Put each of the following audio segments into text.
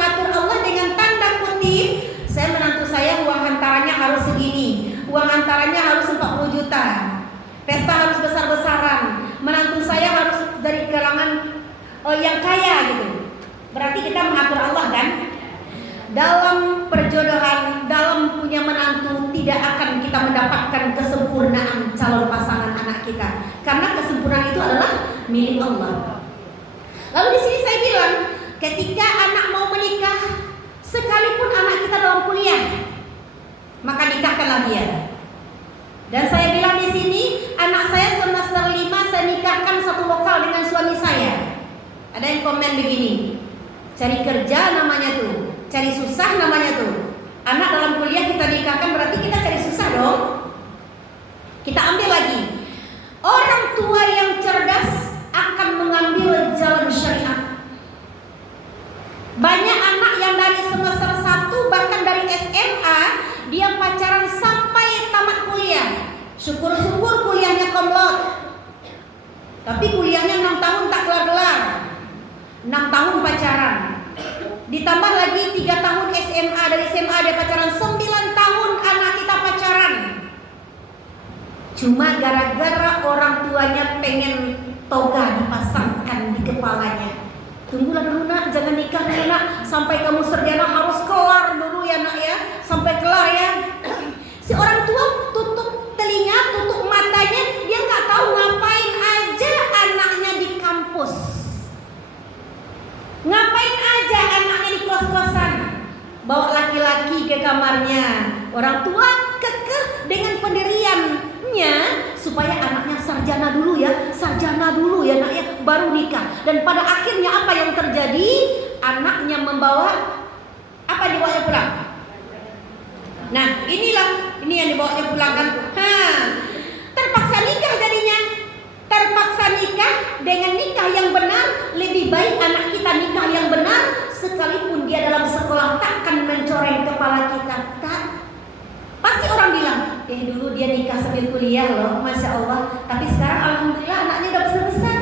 mengatur Allah dengan tanda kutip, saya menantu saya uang hantarannya harus segini, uang hantarannya harus 40 juta, pesta harus besar-besaran, menantu saya harus dari kalangan yang kaya gitu. Berarti kita mengatur Allah kan? Dalam perjodohan, dalam punya menantu, tidak akan kita mendapatkan kesempurnaan calon pasangan anak kita, karena kesempurnaan itu adalah milik Allah. Lalu di sini saya bilang, ketika anak mau menikah, sekalipun anak kita dalam kuliah, maka nikahkanlah dia. Dan saya bilang di sini, anak saya semester 5 saya nikahkan satu lokal dengan suami saya. Ada yang komen begini, cari kerja namanya tuh, cari susah namanya tuh. Anak dalam kuliah kita nikahkan berarti kita cari susah dong. Kita ambil lagi, orang tua yang cerdas akan mengambil jalan syariat. Banyak anak yang dari semester 1 bahkan dari SMA dia pacaran sampai tamat kuliah. Syukur-syukur kuliahnya komlot, tapi kuliahnya 6 tahun tak kelar-kelar. 6 tahun pacaran, ditambah lagi 3 tahun SMA, dari SMA dia pacaran 9 tahun anak kita pacaran. Cuma gara-gara orang tuanya pengen toga dipasangkan di kepalanya. Tunggulah dulu nak, jangan nikah dulu nak, sampai kamu sarjana harus kelar dulu ya nak ya, sampai kelar ya. Si orang tua tutup telinga, tutup matanya, dia nggak tahu ngapain aja anaknya di kampus, ngapain aja anaknya di kos-kosan, bawa laki-laki ke kamarnya. Orang tua kekeh dengan pendiriannya supaya anaknya sarjana dulu ya nak ya, baru nikah. Dan pada akhirnya apa yang terjadi? Anaknya membawa apa, dibawanya pulang. Nah ini yang dibawanya pulang kan. Terpaksa nikah jadinya. Terpaksa nikah. Dengan nikah yang benar, lebih baik anak kita nikah yang benar, sekalipun dia dalam sekolah takkan mencoreng kepala kita. Tak. Pasti orang bilang, dulu dia nikah sambil kuliah loh, Masya Allah. Tapi sekarang alhamdulillah anaknya udah besar-besar.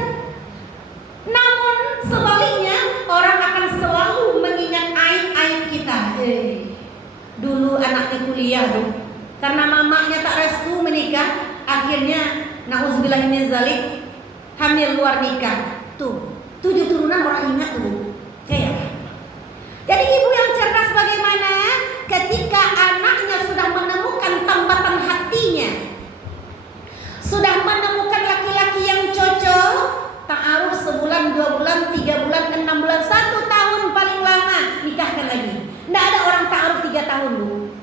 Namun sebaliknya, orang akan selalu mengingat aib-aib kita. Dulu anaknya kuliah tuh, karena mamanya tak restu menikah, akhirnya na'udzubillah min zalik, hamil luar nikah. Tuh, 7 turunan orang ingat tuh. Kayak. Jadi ibu yang cerdas bagaimana? Ketika anaknya sudah menemukan tambatan hatinya, sudah menemukan laki-laki yang cocok, ta'aruf sebulan, 2 bulan, 3 bulan, 6 bulan, 1 tahun paling lama, nikahkan lagi. Nggak ada orang ta'aruf 3 tahun bu.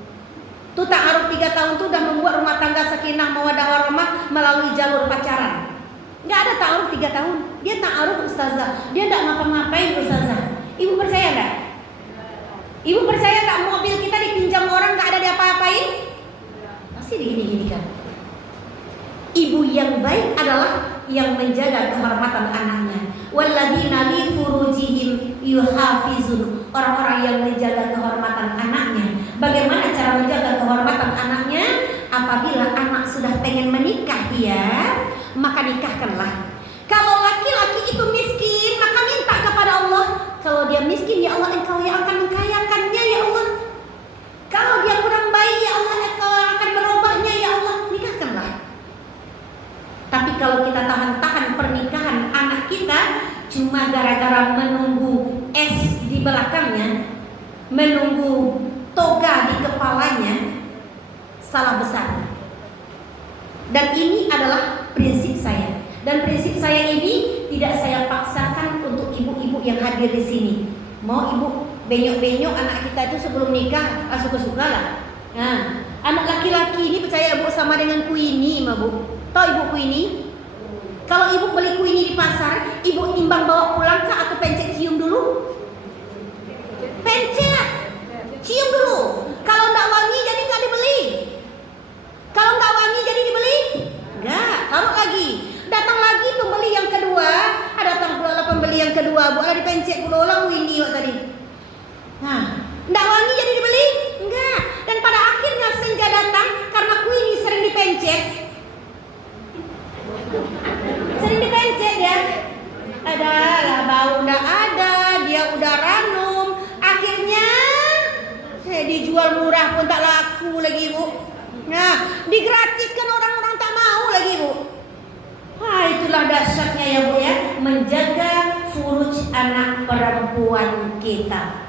Tuh ta'aruf 3 tahun tuh udah membuat rumah tangga sakinah mawaddah warahmah melalui jalur pacaran. Nggak ada ta'aruf 3 tahun. Dia ta'aruf ustazah, dia nggak ngapa-ngapain ustazah. Ibu percaya nggak? Ibu percaya tak mobil kita dipinjam orang nggak ada diapa-apain? Pasti digini-gini kan. Ibu yang baik adalah yang menjaga kehormatan anaknya. Walladzina li furujihim yuhafizun. Orang-orang yang menjaga kehormatan anaknya. Bagaimana cara menjaga kehormatan anaknya? Apabila anak sudah pengen menikah dia, maka nikahkanlah. Kalau laki-laki itu miskin, maka minta kepada Allah. Kalau dia miskin, ya Allah Engkau yang akan mengkayakannya ya Allah. Kalau dia kurang baik, ya Allah Engkau akan merubahnya ya Allah. Nikahkanlah. Tapi kalau kita tahan-tahan pernikahan anak kita cuma gara-gara menunggu es di belakangnya, menunggu toga di kepalanya, salah besar. Dan ini adalah prinsip saya. Dan prinsip saya ini tidak saya paksakan untuk ibu-ibu yang hadir di sini. Mau ibu benyok-benyok anak kita itu sebelum nikah, suka-suka lah. Nah, anak laki-laki ini percaya bu sama dengan kuini, bu. Tahu ibu kuini? Kalau ibu beli kuini di pasar, ibu timbang bawa pulang kah atau pencet cium dulu? Pencet, cium dulu. Kalau nggak wangi jadi nggak dibeli. Kalau nggak wangi jadi dibeli? Nggak, taruh lagi. Datang lagi pembeli yang kedua, datang pula pembeli yang kedua, boleh dipencet pula kuini waktu tadi. Nah, nggak wangi jadi dibeli? Enggak. Dan pada akhirnya senja datang karena kuini sering dipencet. Sering dipencet ya. Ada lah bau nggak ada, dia udah ranum. Akhirnya murah pun tak laku lagi Bu. Nah, digratiskan orang-orang tak mau lagi Bu. Nah, itulah dahsyatnya ya Bu ya, menjaga furuj anak perempuan kita.